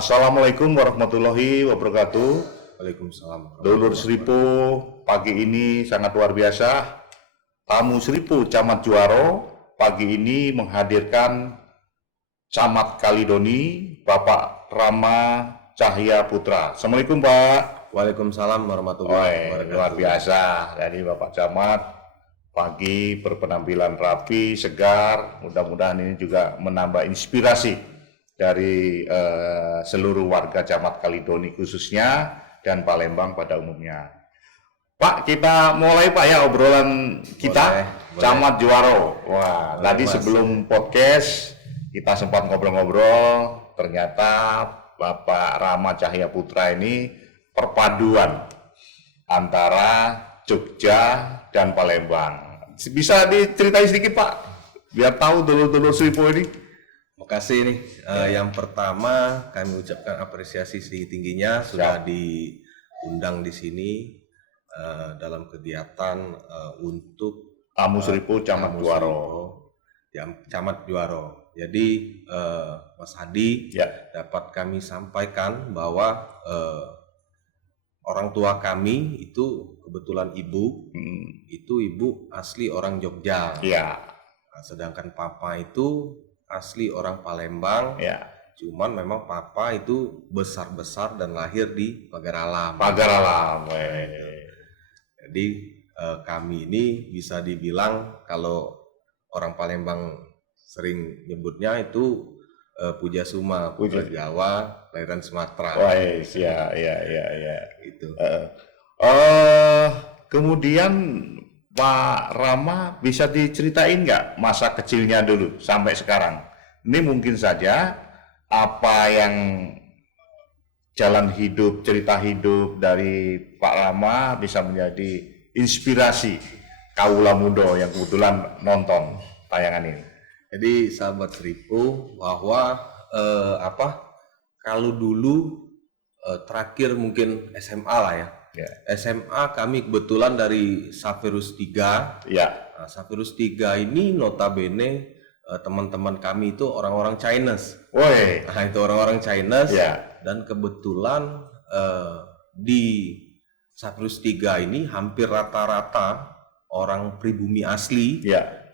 Assalamualaikum warahmatullahi wabarakatuh. Waalaikumsalam. Dulur Seripu, pagi ini sangat luar biasa. Tamu Seripu Camat Juaro pagi ini menghadirkan Camat Kalidoni, Bapak Rama Cahya Putra. Assalamualaikum Pak. Waalaikumsalam warahmatullahi wabarakatuh. Luar biasa. Jadi Bapak Camat pagi berpenampilan rapi, segar. Mudah-mudahan ini juga menambah inspirasi dari seluruh warga Camat Kalidoni khususnya dan Palembang pada umumnya. Pak, kita mulai Pak ya obrolan kita. Boleh. Camat Juaro. Wah, tadi sebelum podcast kita sempat ngobrol-ngobrol, ternyata Bapak Rama Cahya Putra ini perpaduan antara Jogja dan Palembang. Bisa diceritain sedikit Pak, biar tahu dulur-dulur Seripu ini. Makasih nih. Yang pertama kami ucapkan apresiasi setinggi-tingginya sudah diundang di sini dalam kegiatan untuk Tamu Seripu Camat Juaro. Camat Juaro. Jadi Mas Hadi dapat kami sampaikan bahwa orang tua kami itu kebetulan ibu asli orang Jogja. Nah, sedangkan papa itu asli orang Palembang. Cuman memang papa itu besar-besar dan lahir di Pagar Alam. Jadi kami ini bisa dibilang kalau orang Palembang sering nyebutnya itu Puja Suma, Putra Jawa, lahiran Sumatera. Gitu. Kemudian Pak Rama bisa diceritain nggak masa kecilnya dulu sampai sekarang? Ini mungkin saja apa yang jalan hidup, cerita hidup dari Pak Rama bisa menjadi inspirasi kaula muda yang kebetulan nonton tayangan ini. Jadi sahabat Seripu, bahwa kalau dulu terakhir mungkin SMA lah ya. SMA kami kebetulan dari Sapphirus 3. Nah, Sapphirus 3 ini notabene teman-teman kami itu orang-orang Chinese. Nah, itu orang-orang Chinese. Dan kebetulan di Sapphirus 3 ini hampir rata-rata orang pribumi asli.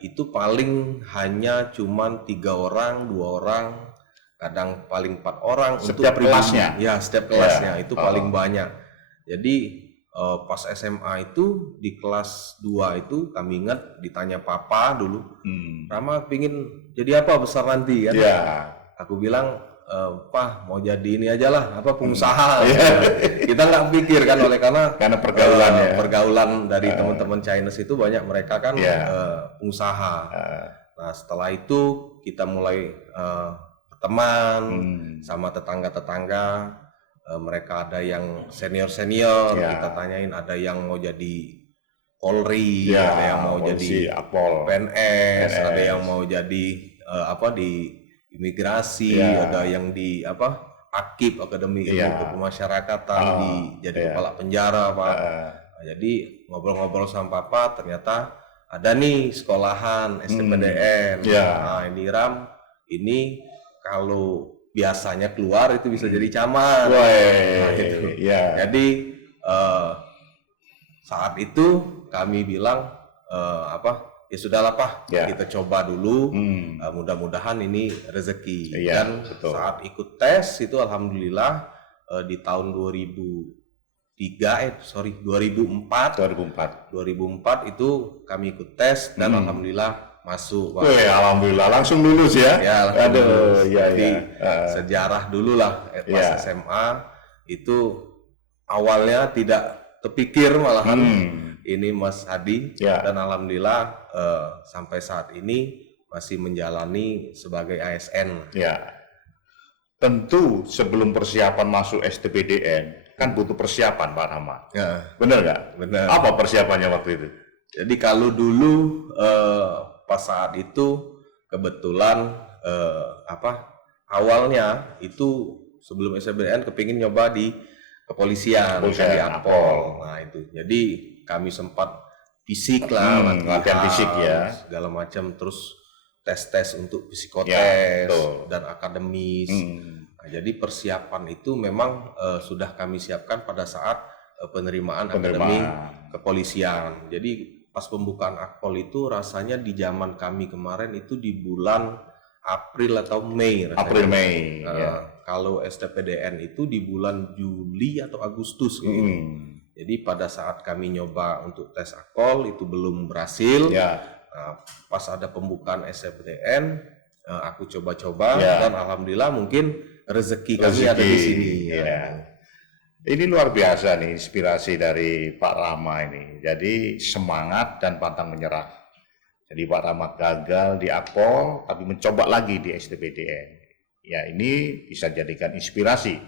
Itu paling hanya cuman 3 orang, 2 orang, kadang paling 4 orang setiap untuk kelasnya. Setiap kelasnya itu paling banyak. Jadi pas SMA itu di kelas 2 itu kami ingat ditanya papa dulu, Rama pingin jadi apa besar nanti kan? Aku bilang, Pak mau jadi ini aja lah, pengusaha. Kita nggak pikir kan karena pergaulan dari teman-teman Chinese itu banyak mereka kan pengusaha. Nah setelah itu kita mulai berteman sama tetangga-tetangga. Mereka ada yang senior, kita tanyain, ada yang mau jadi Polri, ada yang mau jadi PNS, ada yang mau jadi di imigrasi, ada yang di AKIP, Akademi Ilmu Kemasyarakatan, jadi kepala penjara Pak. Nah, jadi ngobrol-ngobrol sama Papa, ternyata ada nih sekolahan STPDN. Nah ini Ram, ini kalau biasanya keluar itu bisa jadi camat. Jadi saat itu kami bilang ya sudahlah Pak, kita coba dulu, mudah-mudahan ini rezeki. Dan saat ikut tes itu alhamdulillah di tahun 2004 itu kami ikut tes dan alhamdulillah masuk. Alhamdulillah langsung lulus ya. Sejarah dulu lah pas SMA itu awalnya tidak terpikir malahan ini Mas Hadi dan alhamdulillah sampai saat ini masih menjalani sebagai ASN. Tentu sebelum persiapan masuk STPDN kan butuh persiapan Pak Rama. Benar nggak? Benar. Apa persiapannya waktu itu? Jadi kalau dulu pas saat itu kebetulan awalnya itu sebelum STPDN kepingin nyoba di kepolisian di Atpol. Nah itu jadi kami sempat fisik lah, latihan fisik segala macam, terus tes untuk psikotes dan akademis. Nah, Nah, jadi persiapan itu memang sudah kami siapkan pada saat penerimaan akademi kepolisian. Jadi pas pembukaan akpol itu rasanya di zaman kami kemarin itu di bulan April atau Mei rasanya. April Mei. Kalau STPDN itu di bulan Juli atau Agustus gitu. Jadi pada saat kami nyoba untuk tes akpol itu belum berhasil. Nah, pas ada pembukaan STPDN, aku coba-coba dan alhamdulillah mungkin rezeki kami ada di sini. Ini luar biasa nih inspirasi dari Pak Rama ini. Jadi semangat dan pantang menyerah. Jadi Pak Rama gagal di akpol, tapi mencoba lagi di STPDN. Ya ini bisa jadikan inspirasi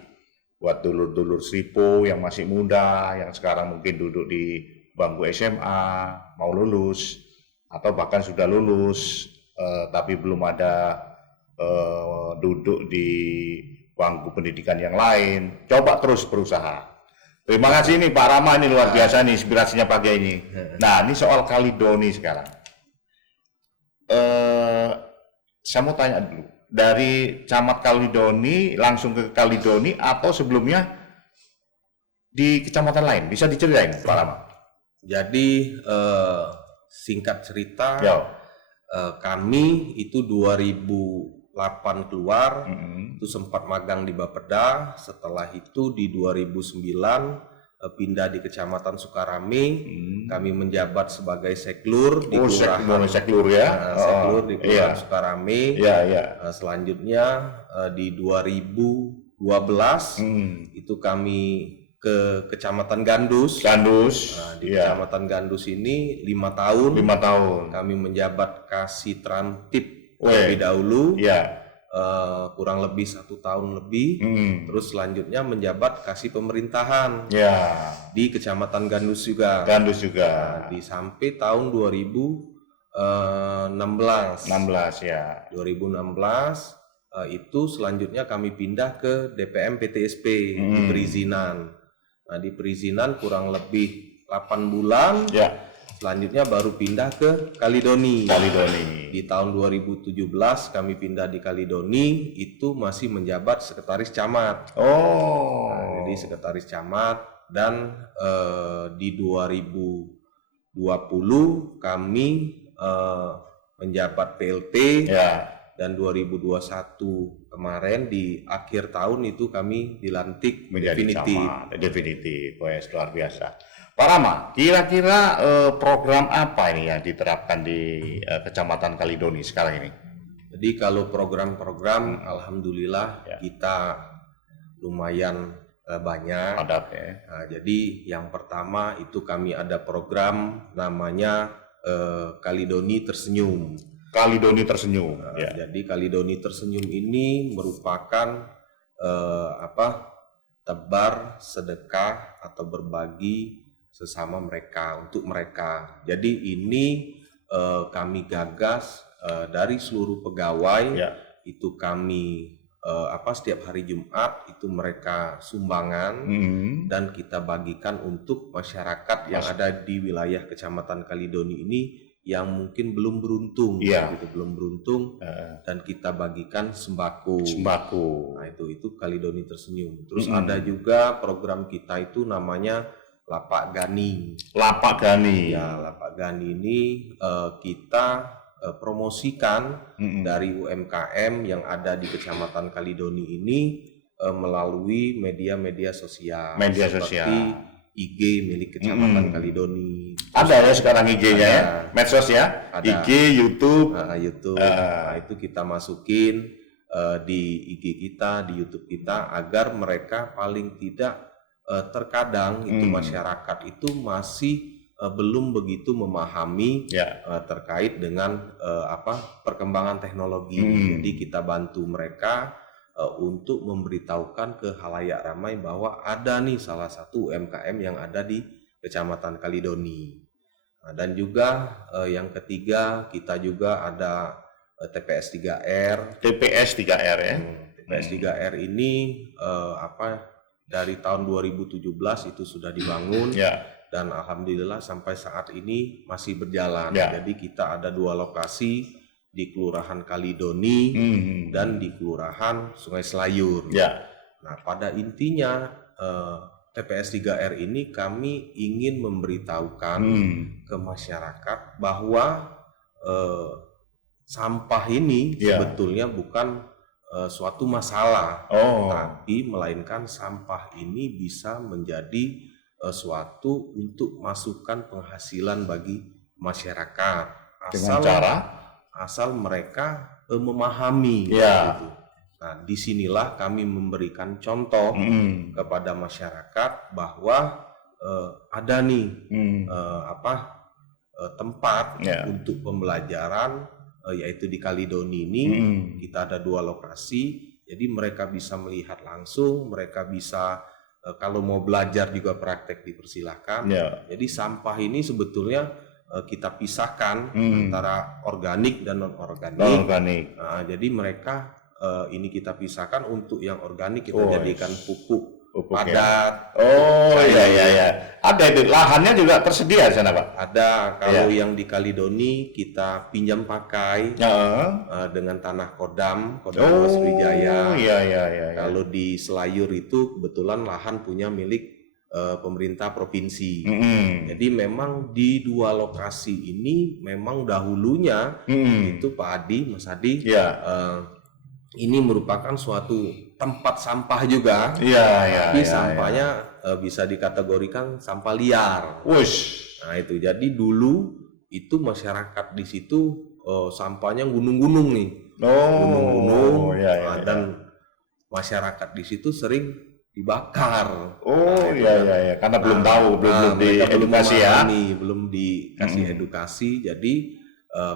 buat dulur-dulur Sripo yang masih muda, yang sekarang mungkin duduk di bangku SMA, mau lulus, atau bahkan sudah lulus, tapi belum ada duduk di bangku pendidikan yang lain. Coba terus berusaha. Terima kasih nih Pak Rama, ini luar biasa nih inspirasinya pagi ini. Nah ini soal Kalidoni sekarang. Saya mau tanya dulu, dari Camat Kalidoni langsung ke Kalidoni atau sebelumnya di kecamatan lain? Bisa diceritain Pak Rama? Jadi singkat cerita, kami itu 2008 keluar, itu sempat magang di Bapeda. Setelah itu di 2009 pindah di Kecamatan Sukarame, kami menjabat sebagai seklur di kelurahan seklur ya, seklur di kelurahan Sukarame. Selanjutnya di 2012 itu kami ke Kecamatan Gandus. Di Kecamatan Gandus ini 5 tahun. Kami menjabat Kasih Trantip lebih dahulu. Kurang lebih 1 tahun lebih. Terus selanjutnya menjabat Kasih Pemerintahan di Kecamatan Gandus juga. Di sampai tahun 2016 ya. 2016 itu selanjutnya kami pindah ke DPM PTSP di perizinan. Nah, di perizinan kurang lebih 8 bulan. Selanjutnya baru pindah ke Kalidoni. Di tahun 2017 kami pindah di Kalidoni, itu masih menjabat sekretaris camat. Nah, jadi sekretaris camat, dan di 2020 kami menjabat PLT. Dan 2021 kemarin di akhir tahun itu kami dilantik menjadi definitif. Luar biasa. Pak Rama, kira-kira program apa ini yang diterapkan di Kecamatan Kalidoni sekarang ini? Jadi kalau program-program, alhamdulillah kita lumayan banyak. Nah, jadi yang pertama itu kami ada program namanya Kalidoni Tersenyum. Jadi Kalidoni Tersenyum ini merupakan tebar sedekah atau berbagi sesama mereka, untuk mereka. Jadi ini kami gagas dari seluruh pegawai. Itu kami setiap hari Jumat itu mereka sumbangan dan kita bagikan untuk masyarakat yang ada di wilayah Kecamatan Kalidoni ini yang mungkin belum beruntung, dan kita bagikan sembako. Nah itu Kalidoni Tersenyum. Terus ada juga program kita itu namanya Lapak Gani. Lapak Gani ini kita promosikan dari UMKM yang ada di Kecamatan Kalidoni ini melalui media-media sosial. Seperti IG milik Kecamatan Kalidoni. Ada ya sekarang IG-nya ya, medsos ya, ada. IG, YouTube. Nah, itu kita masukin di IG kita, di YouTube kita, agar mereka paling tidak terkadang itu masyarakat itu masih belum begitu memahami terkait dengan perkembangan teknologi. Jadi kita bantu mereka untuk memberitahukan ke halayak ramai bahwa ada nih salah satu UMKM yang ada di Kecamatan Kalidoni. Nah, dan juga yang ketiga kita juga ada TPS 3R. TPS 3R ya. TPS 3R ini dari tahun 2017 itu sudah dibangun. Dan alhamdulillah sampai saat ini masih berjalan. Jadi kita ada 2 lokasi di Kelurahan Kalidoni dan di Kelurahan Sungai Selayur. Ya. Nah, pada intinya TPS 3R ini kami ingin memberitahukan ke masyarakat bahwa sampah ini sebetulnya bukan suatu masalah, tapi melainkan sampah ini bisa menjadi suatu untuk masukan penghasilan bagi masyarakat Dengan cara asal mereka memahami. Ya. Gitu. Nah, disinilah kami memberikan contoh kepada masyarakat bahwa ada nih tempat untuk pembelajaran, yaitu di Kalidoni ini. Kita ada 2 lokasi, jadi mereka bisa melihat langsung, mereka bisa kalau mau belajar juga praktek dipersilahkan. Jadi sampah ini sebetulnya kita pisahkan antara organik dan non-organik. Nah, jadi mereka ini kita pisahkan. Untuk yang organik kita jadikan pupuk padat. Iya. Ada itu, lahannya juga tersedia sana, Pak? Ada. Kalau yang di Kalidoni kita pinjam pakai dengan tanah Kodam Sriwijaya. Iya. Kalau di Selayur itu kebetulan lahan punya milik pemerintah provinsi. Jadi memang di 2 lokasi ini memang dahulunya itu Pak Adi, Mas Adi, ini merupakan suatu tempat sampah juga. Tapi sampahnya bisa dikategorikan sampah liar. Nah itu, jadi dulu itu masyarakat di situ sampahnya gunung-gunung nih. Gunung-gunung. Dan masyarakat di situ sering dibakar. Karena belum tahu, belum diedukasi belum dikasih edukasi. Jadi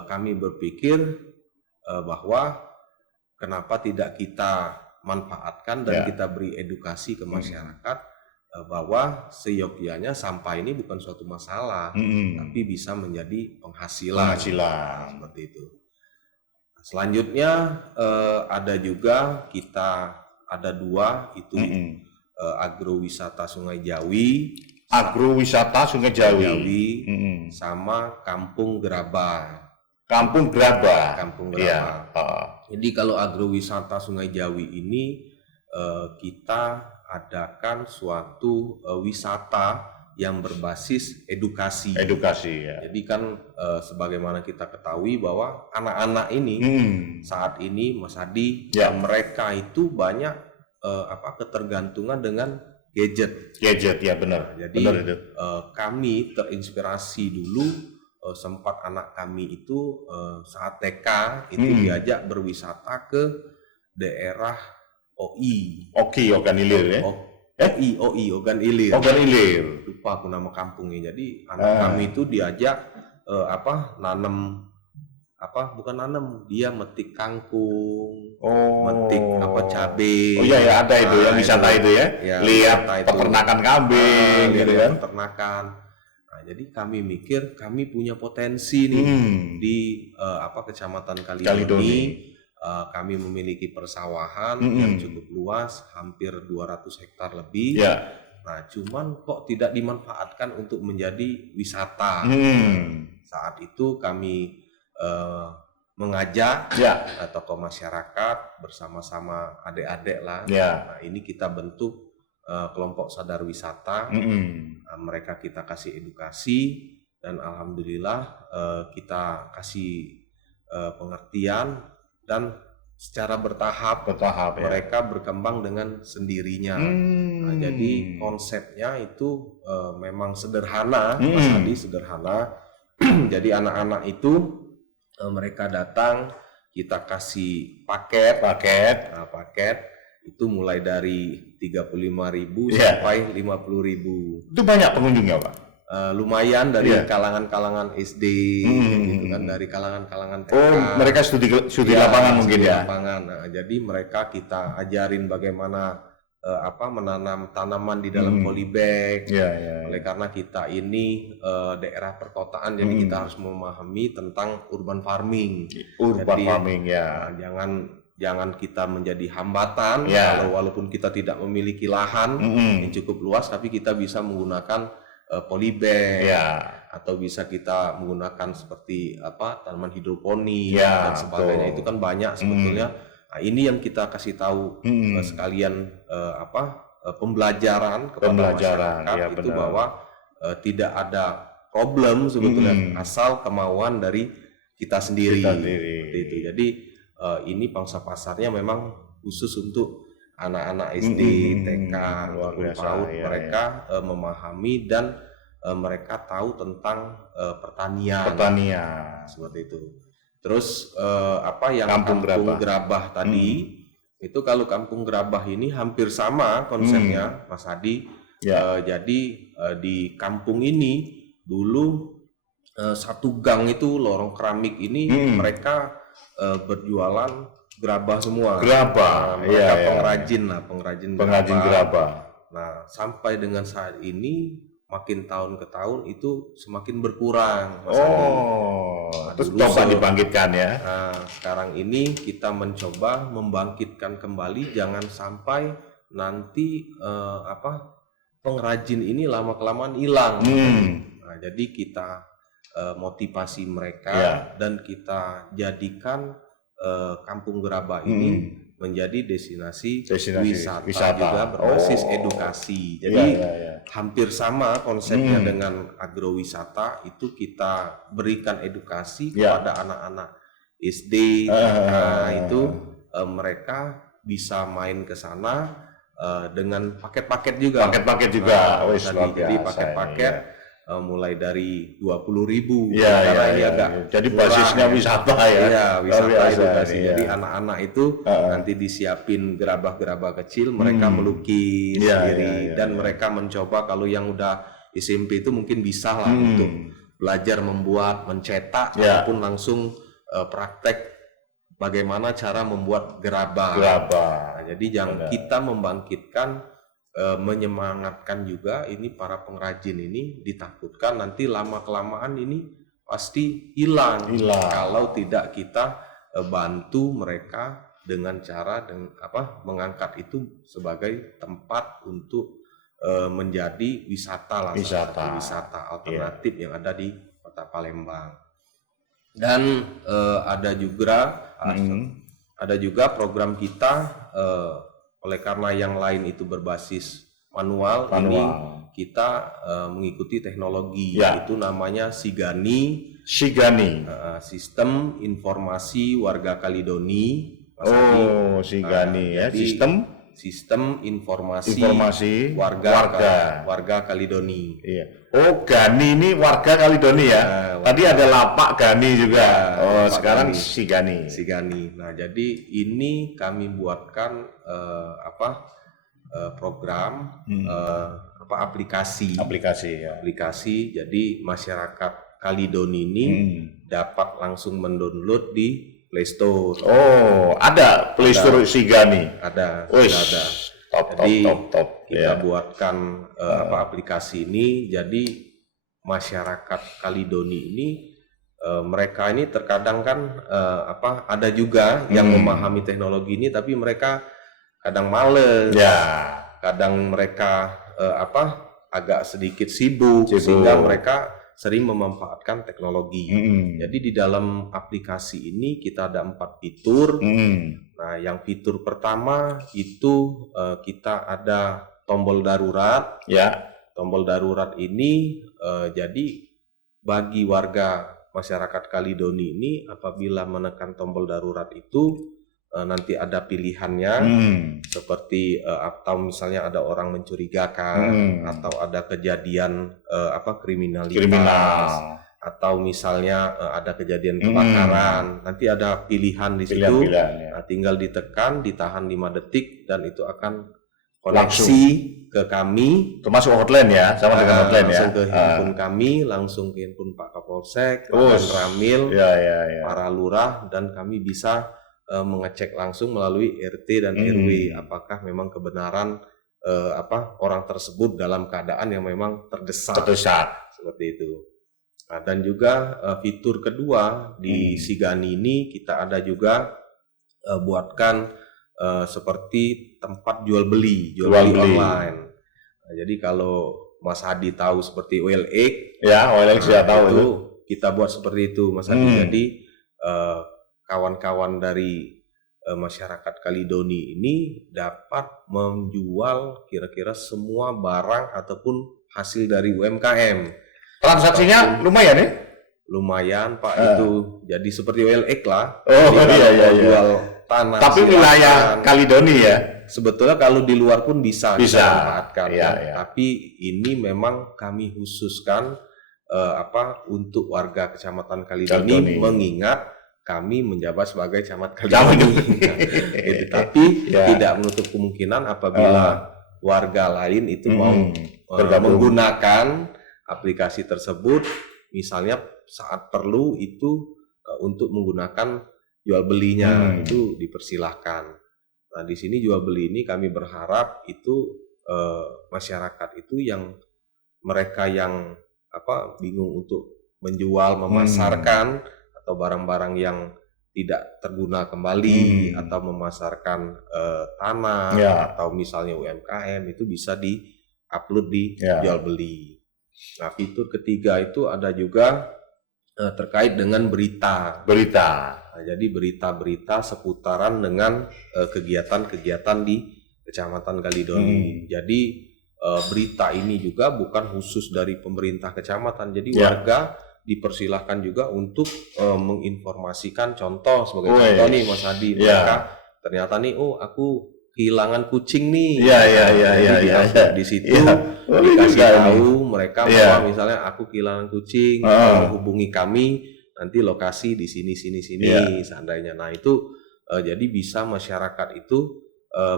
kami berpikir bahwa kenapa tidak kita manfaatkan dan kita beri edukasi ke masyarakat bahwa seyogyanya sampah ini bukan suatu masalah, tapi bisa menjadi penghasilan. Seperti itu. Selanjutnya ada juga kita ada 2 itu agrowisata Sungai Jawi. Agrowisata Sungai Jawi. Sama Kampung Gerabah. Kampung Gerabah. Jadi kalau agrowisata Sungai Jawi ini kita adakan suatu wisata yang berbasis edukasi. Jadi kan sebagaimana kita ketahui bahwa anak-anak ini saat ini, Mas Adi, mereka itu banyak ketergantungan dengan gadget. Ya benar. Jadi kami terinspirasi dulu, sempat anak kami itu saat TK itu diajak berwisata ke daerah Ogan Ilir ya? Ogan Ilir. Ogan Ilir. Lupa aku nama kampungnya. Jadi anak kami itu diajak dia metik kangkung, metik cabai. Oh iya ada itu yang wisata itu ya. Lihat peternakan kambing gitu kan. Peternakan. Nah, jadi kami mikir kami punya potensi nih di Kecamatan Kalidoni. Kami memiliki persawahan yang cukup luas, hampir 200 hektar lebih. Nah, cuman kok tidak dimanfaatkan untuk menjadi wisata. Saat itu kami mengajak tokoh masyarakat bersama-sama adik-adik lah. Nah, ini kita bentuk kelompok sadar wisata. Mereka kita kasih edukasi dan alhamdulillah kita kasih pengertian. Dan secara bertahap mereka berkembang dengan sendirinya. Nah, jadi konsepnya itu memang sederhana, Mas Andi, sederhana. Jadi anak-anak itu mereka datang, kita kasih paket. Nah, paket itu mulai dari 35.000 sampai 50.000. Itu banyak pengunjungnya, Pak? Lumayan dari kalangan-kalangan SD, gitu kan, dari kalangan-kalangan TK. Oh, mereka studi lapangan mungkin ya. Lapangan. Nah, jadi mereka kita ajarin bagaimana menanam tanaman di dalam polybag. Oleh karena kita ini daerah perkotaan, jadi kita harus memahami tentang urban farming. Jangan kita menjadi hambatan. Walaupun kita tidak memiliki lahan yang cukup luas, tapi kita bisa menggunakan polybag. atau bisa kita menggunakan seperti tanaman hidroponik Ya, dan sebagainya. betul. Itu kan banyak sebetulnya. Nah, ini yang kita kasih tahu sekalian pembelajaran kepada masyarakat ya, itu benar. bahwa tidak ada problem sebetulnya asal kemauan dari kita sendiri. Seperti itu. Jadi ini pangsa pasarnya memang khusus untuk anak-anak SD, TK, ataupun PAUD. Mereka memahami dan mereka tahu tentang pertanian. Seperti itu. Terus yang Kampung Gerabah tadi, itu kalau Kampung Gerabah ini hampir sama konsepnya, Mas Adi. Jadi di kampung ini dulu satu gang itu lorong keramik ini mereka berjualan gerabah semua. Mereka pengrajin gerabah. Nah, sampai dengan saat ini makin tahun ke tahun itu semakin berkurang, Mas Adi. Nah, terus coba dibangkitkan ya. Nah, sekarang ini kita mencoba membangkitkan kembali, jangan sampai nanti pengrajin ini lama-kelamaan hilang. Nah, jadi kita motivasi mereka dan kita jadikan Kampung Gerabah ini menjadi destinasi wisata juga berbasis edukasi. Jadi hampir sama konsepnya dengan agrowisata, itu kita berikan edukasi kepada anak-anak SD, itu mereka bisa main ke sana dengan paket-paket juga. Jadi paket-paket mulai dari 20.000 karena ini agak jadi basisnya wisata ya. Wisata edukasi. Jadi anak-anak itu nanti disiapin gerabah-gerabah kecil, mereka melukis sendiri dan mereka mencoba, kalau yang udah SMP itu mungkin bisa lah untuk belajar membuat, mencetak ataupun langsung praktek bagaimana cara membuat gerabah. Nah, jadi kita membangkitkan, menyemangatkan juga ini para pengrajin ini, ditakutkan nanti lama-kelamaan ini pasti hilang kalau tidak kita bantu mereka dengan cara mengangkat itu sebagai tempat untuk menjadi wisata alternatif yang ada di Kota Palembang. Dan ada juga program kita, oleh karena yang lain itu berbasis manual. Ini kita mengikuti teknologi, itu namanya Sigani, Sistem Informasi Warga Kalidoni. Sigani ya, Sistem Informasi warga Kalidoni. Gani ini warga Kalidoni ya. Tadi ada lapak Gani juga. Sekarang Sigani. Nah, jadi ini kami buatkan program aplikasi. Jadi masyarakat Kalidoni ini dapat langsung mendownload di Play Store. Ada Play Store Sigani. Ada. Top. Kita buatkan aplikasi ini. Jadi masyarakat Kalidoni ini, mereka ini terkadang kan ada juga yang memahami teknologi ini, tapi mereka kadang males. Kadang mereka agak sedikit sibuk, sehingga mereka sering memanfaatkan teknologi. Jadi di dalam aplikasi ini kita ada 4 fitur. Nah, yang fitur pertama itu kita ada tombol darurat. Tombol darurat ini jadi bagi warga masyarakat Kalidoni ini, apabila menekan tombol darurat itu nanti ada pilihannya, seperti atau misalnya ada orang mencurigakan, atau ada kejadian kriminalitas, atau misalnya ada kejadian kebakaran, nanti ada pilihan di situ. Nah, tinggal ditekan, ditahan 5 detik dan itu akan koneksi ke kami, termasuk hotline ya, sama dengan hotline ya. Langsung ke handphone kami, langsung ke handphone Pak Kapolsek, dan Ramil, para lurah, dan kami bisa mengecek langsung melalui RT dan RW apakah memang kebenaran orang tersebut dalam keadaan yang memang terdesak. Seperti itu. Nah, dan juga fitur kedua di Sigani ini kita ada juga buatkan seperti tempat jual beli online. Nah, jadi kalau Mas Hadi tahu seperti OLX. Ya, OLX sudah tahu itu. Kita buat seperti itu, Mas Hadi. Jadi kawan-kawan dari masyarakat Kaledoni ini dapat menjual kira-kira semua barang ataupun hasil dari UMKM. Transaksinya lumayan ya? Lumayan Pak, itu jadi seperti OLX lah. Oh jadi iya. Jual tanah. Tapi wilayah Kaledoni ya? Sebetulnya kalau di luar pun bisa dimanfaatkan. Iya. Tapi ini memang kami khususkan untuk warga Kecamatan Kaledoni, mengingat kami menjabat sebagai camat Kaledoni. Gitu. Tapi tidak menutup kemungkinan apabila warga lain itu mau menggunakan aplikasi tersebut, misalnya saat perlu itu untuk menggunakan jual belinya, itu dipersilahkan. Nah, di sini jual beli ini kami berharap itu masyarakat itu yang mereka yang bingung untuk menjual, memasarkan atau barang-barang yang tidak terguna kembali atau memasarkan tanah atau misalnya UMKM itu bisa di-upload di jual beli. Nah, fitur ketiga itu ada juga terkait dengan berita. Nah, jadi berita-berita seputaran dengan kegiatan-kegiatan di Kecamatan Kaledoni. Jadi berita ini juga bukan khusus dari pemerintah kecamatan. Jadi warga dipersilahkan juga untuk menginformasikan, contoh sebagai contoh nih Mas Hadi, mereka ternyata nih aku kehilangan kucing nih. Di situ dikasih tahu mereka bahwa misalnya aku kehilangan kucing, hubungi kami, nanti lokasi di sini seandainya. Nah, itu jadi bisa masyarakat itu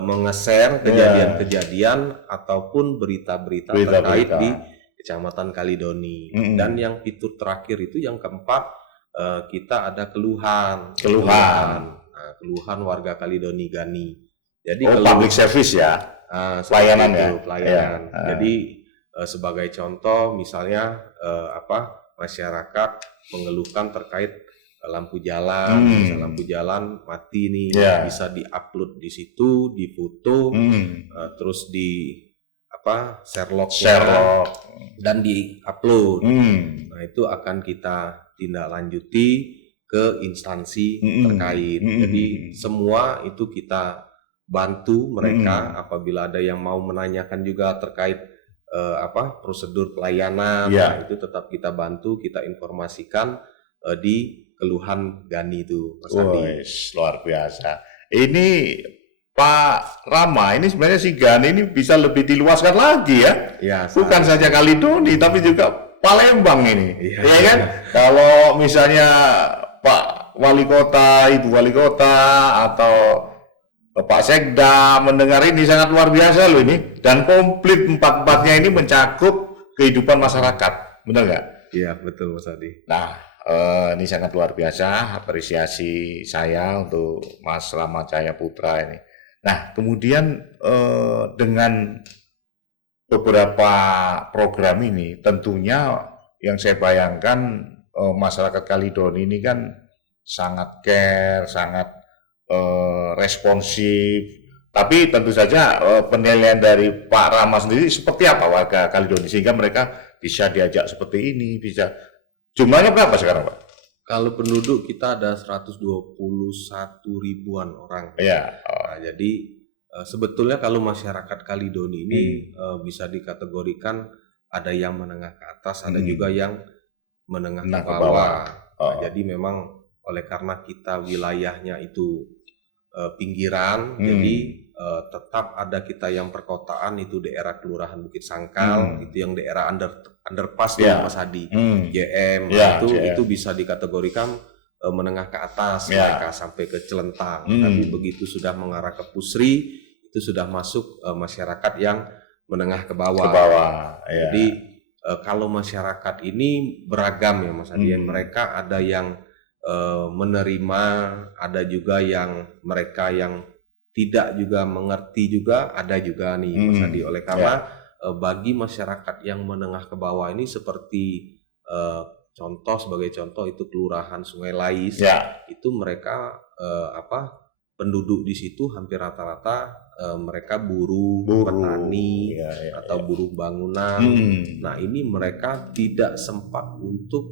menge-share kejadian-kejadian ataupun berita-berita terkait di Kecamatan Kaledoni. Dan yang fitur terakhir itu yang keempat, kita ada keluhan. Nah, keluhan warga Kaledoni Gani. Jadi public service ya, pelayanan ya. Pelayanan. Jadi sebagai contoh misalnya masyarakat mengeluhkan terkait lampu jalan, lampu jalan mati nih, bisa diupload di situ, difoto, terus di Sherlock dan diupload. Nah, itu akan kita tindak lanjuti ke instansi terkait. Jadi semua itu kita bantu mereka apabila ada yang mau menanyakan juga terkait prosedur pelayanan. Nah, itu tetap kita bantu, kita informasikan di keluhan Gani itu, Mas Hadi. Luar biasa. Ini Pak Rama, ini sebenarnya si Gani ini bisa lebih diluaskan lagi ya. Bukan saja Kaledoni, tapi juga Palembang ini. Iya kan? Kalau misalnya Pak Wali Kota, Ibu Wali Kota, atau Pak Sekda mendengar ini sangat luar biasa loh ini. Dan komplit empat-empatnya ini mencakup kehidupan masyarakat. Benar nggak? Iya, betul Mas Hadi. Nah, ini sangat luar biasa apresiasi saya untuk Mas Rama Jaya Putra ini. Nah, kemudian dengan beberapa program ini tentunya yang saya bayangkan masyarakat Kaledoni ini kan sangat care, sangat responsif. Tapi tentu saja penilaian dari Pak Rama sendiri seperti apa warga Kaledoni sehingga mereka bisa diajak seperti ini, bisa. Jumlahnya berapa sekarang, Pak? Kalau penduduk kita ada 121 ribuan orang. Nah, jadi sebetulnya kalau masyarakat Kaledoni ini bisa dikategorikan ada yang menengah ke atas, ada juga yang menengah ke bawah. Nah, jadi memang oleh karena kita wilayahnya itu pinggiran, jadi tetap ada kita yang perkotaan itu daerah Kelurahan Bukit Sangkal, itu yang daerah underpass tuh Mas Hadi, JM, itu bisa dikategorikan menengah ke atas, mereka sampai ke Celentang. Tapi begitu sudah mengarah ke Pusri, itu sudah masuk masyarakat yang menengah ke bawah. Jadi kalau masyarakat ini beragam ya Mas Hadi, mereka ada yang menerima, ada juga yang mereka yang tidak juga mengerti juga, ada juga nih Mas Hadi. Oleh karena bagi masyarakat yang menengah ke bawah ini seperti sebagai contoh itu Kelurahan Sungai Lais, itu mereka penduduk di situ hampir rata-rata mereka buruh, petani, atau buruh bangunan. Nah, ini mereka tidak sempat untuk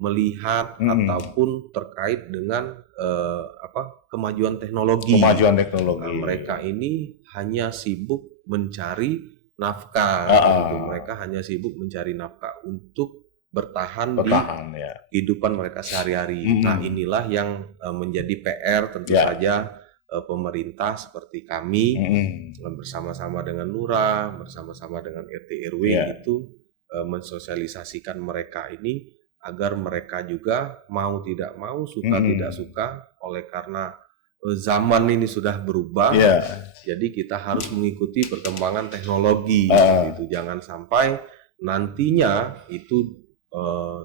melihat ataupun terkait dengan kemajuan teknologi. Nah, mereka ini hanya sibuk mencari nafkah. Gitu. Mereka hanya sibuk mencari nafkah untuk bertahan di kehidupan mereka sehari-hari. Nah, inilah yang menjadi PR tentu saja pemerintah seperti kami bersama-sama dengan Lurah, bersama-sama dengan RT RW itu mensosialisasikan mereka ini agar mereka juga mau tidak mau, suka tidak suka, oleh karena zaman ini sudah berubah. Jadi kita harus mengikuti perkembangan teknologi. Gitu. Jangan sampai nantinya itu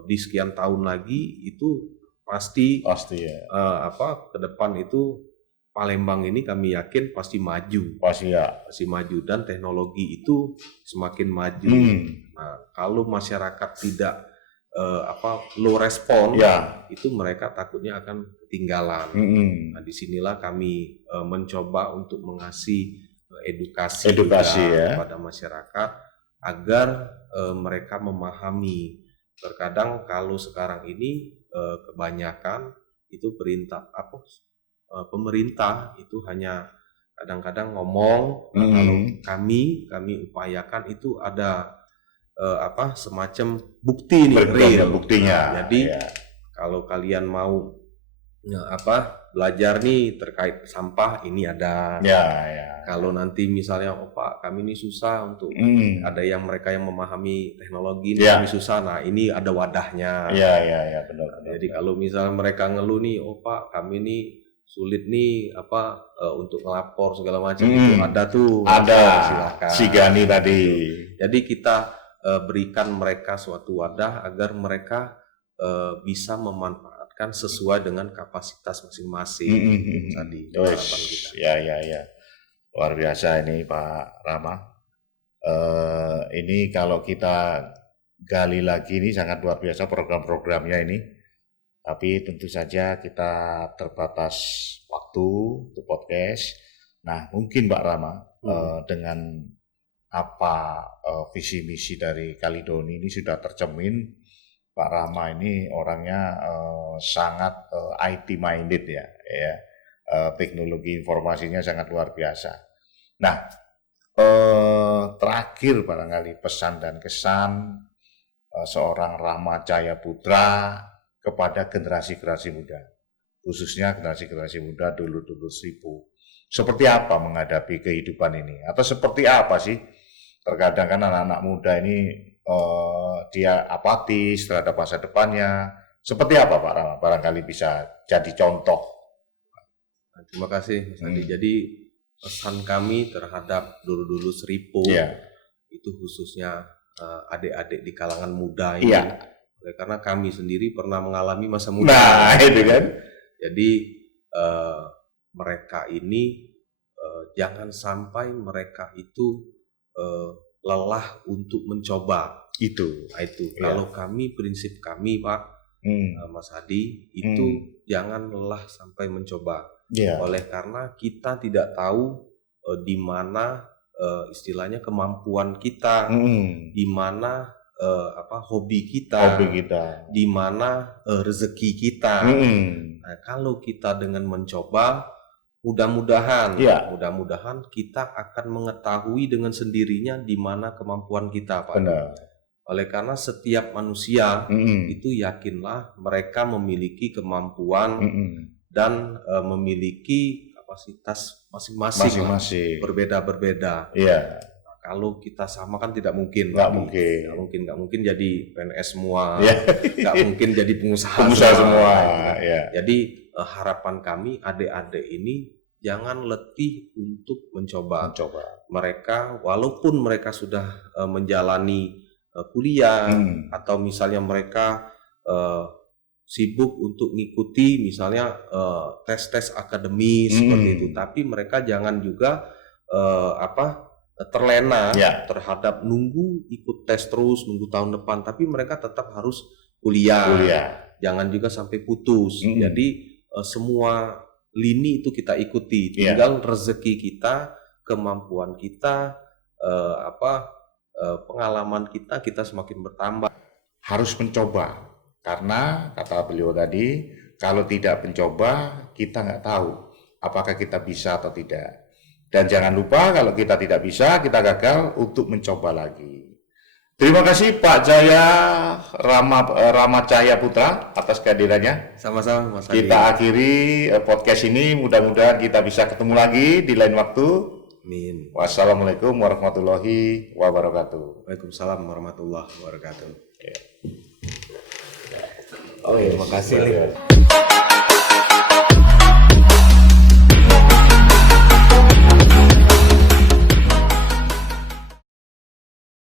di sekian tahun lagi itu pasti ke depan itu Palembang ini kami yakin pasti maju. Pasti maju, dan teknologi itu semakin maju. Nah, kalau masyarakat tidak low respon, itu mereka takutnya akan ketinggalan. Nah, disinilah kami mencoba untuk mengasih edukasi kepada masyarakat agar mereka memahami. Terkadang kalau sekarang ini kebanyakan itu pemerintah itu hanya kadang-kadang ngomong. Kalau kami upayakan itu ada semacam bukti nih, buktinya. Jadi kalau kalian mau belajar nih terkait sampah, ini ada. Kalau nanti misalnya Pak, kami ini susah untuk ada yang mereka yang memahami teknologi ini kami susah. Nah, ini ada wadahnya. Benar. Jadi kalau misalnya mereka ngeluh nih, Pak, kami ini sulit nih untuk ngelapor segala macam, itu ada tuh. Silakan. Si Gani tadi. Jadi kita berikan mereka suatu wadah agar mereka bisa memanfaatkan sesuai dengan kapasitas masing-masing. Tadi harapan kita. Ya. Luar biasa ini Pak Rama. Ini kalau kita gali lagi ini sangat luar biasa program-programnya ini. Tapi tentu saja kita terbatas waktu untuk podcast. Nah, mungkin Pak Rama dengan apa visi misi dari Kalidoni ini sudah tercermin. Pak Rama ini orangnya sangat IT minded ya. Teknologi informasinya sangat luar biasa. Nah, terakhir barangkali pesan dan kesan seorang Rama Cahaya Putra kepada generasi-generasi muda, khususnya generasi-generasi muda dulu-dulu seribu. Seperti apa menghadapi kehidupan ini? Atau seperti apa sih? Terkadang kan anak-anak muda ini dia apatis terhadap masa depannya. Seperti apa Pak Rama? Barangkali bisa jadi contoh. Terima kasih Mas Andi. Jadi pesan kami terhadap dulu-dulu seribu itu khususnya adik-adik di kalangan muda ini. Karena kami sendiri pernah mengalami masa muda. Nah, itu kan. Jadi mereka ini jangan sampai mereka itu lelah untuk mencoba. Itu. Kalau kami, prinsip kami Pak Mas Hadi, itu jangan lelah sampai mencoba. Oleh karena kita tidak tahu di mana istilahnya kemampuan kita, di mana hobi kita, di mana rezeki kita. Nah, kalau kita dengan mencoba, mudah-mudahan kita akan mengetahui dengan sendirinya di mana kemampuan kita, Pak. Benar. Oleh karena setiap manusia itu yakinlah mereka memiliki kemampuan dan memiliki kapasitas masing-masing. Berbeda-berbeda. Kalau kita sama kan tidak mungkin. Nggak mungkin jadi PNS semua. Nggak mungkin jadi pengusaha semua. Jadi harapan kami adik-adik ini jangan letih untuk mencoba. Mereka walaupun mereka sudah menjalani kuliah atau misalnya mereka sibuk untuk mengikuti misalnya tes-tes akademis seperti itu, tapi mereka jangan juga terlena terhadap nunggu ikut tes terus nunggu tahun depan, tapi mereka tetap harus kuliah. Jangan juga sampai putus. Jadi semua lini itu kita ikuti. Tinggal rezeki kita, kemampuan kita, pengalaman kita semakin bertambah. Harus mencoba, karena kata beliau tadi, kalau tidak mencoba kita nggak tahu apakah kita bisa atau tidak. Dan jangan lupa kalau kita tidak bisa, kita gagal untuk mencoba lagi. Terima kasih Pak Jaya Ramacaya Putra atas kehadirannya. Sama-sama Mas Adi. Kita akhiri podcast ini, mudah-mudahan kita bisa ketemu lagi di lain waktu. Amin. Wassalamualaikum warahmatullahi wabarakatuh. Waalaikumsalam warahmatullahi wabarakatuh. Terima kasih.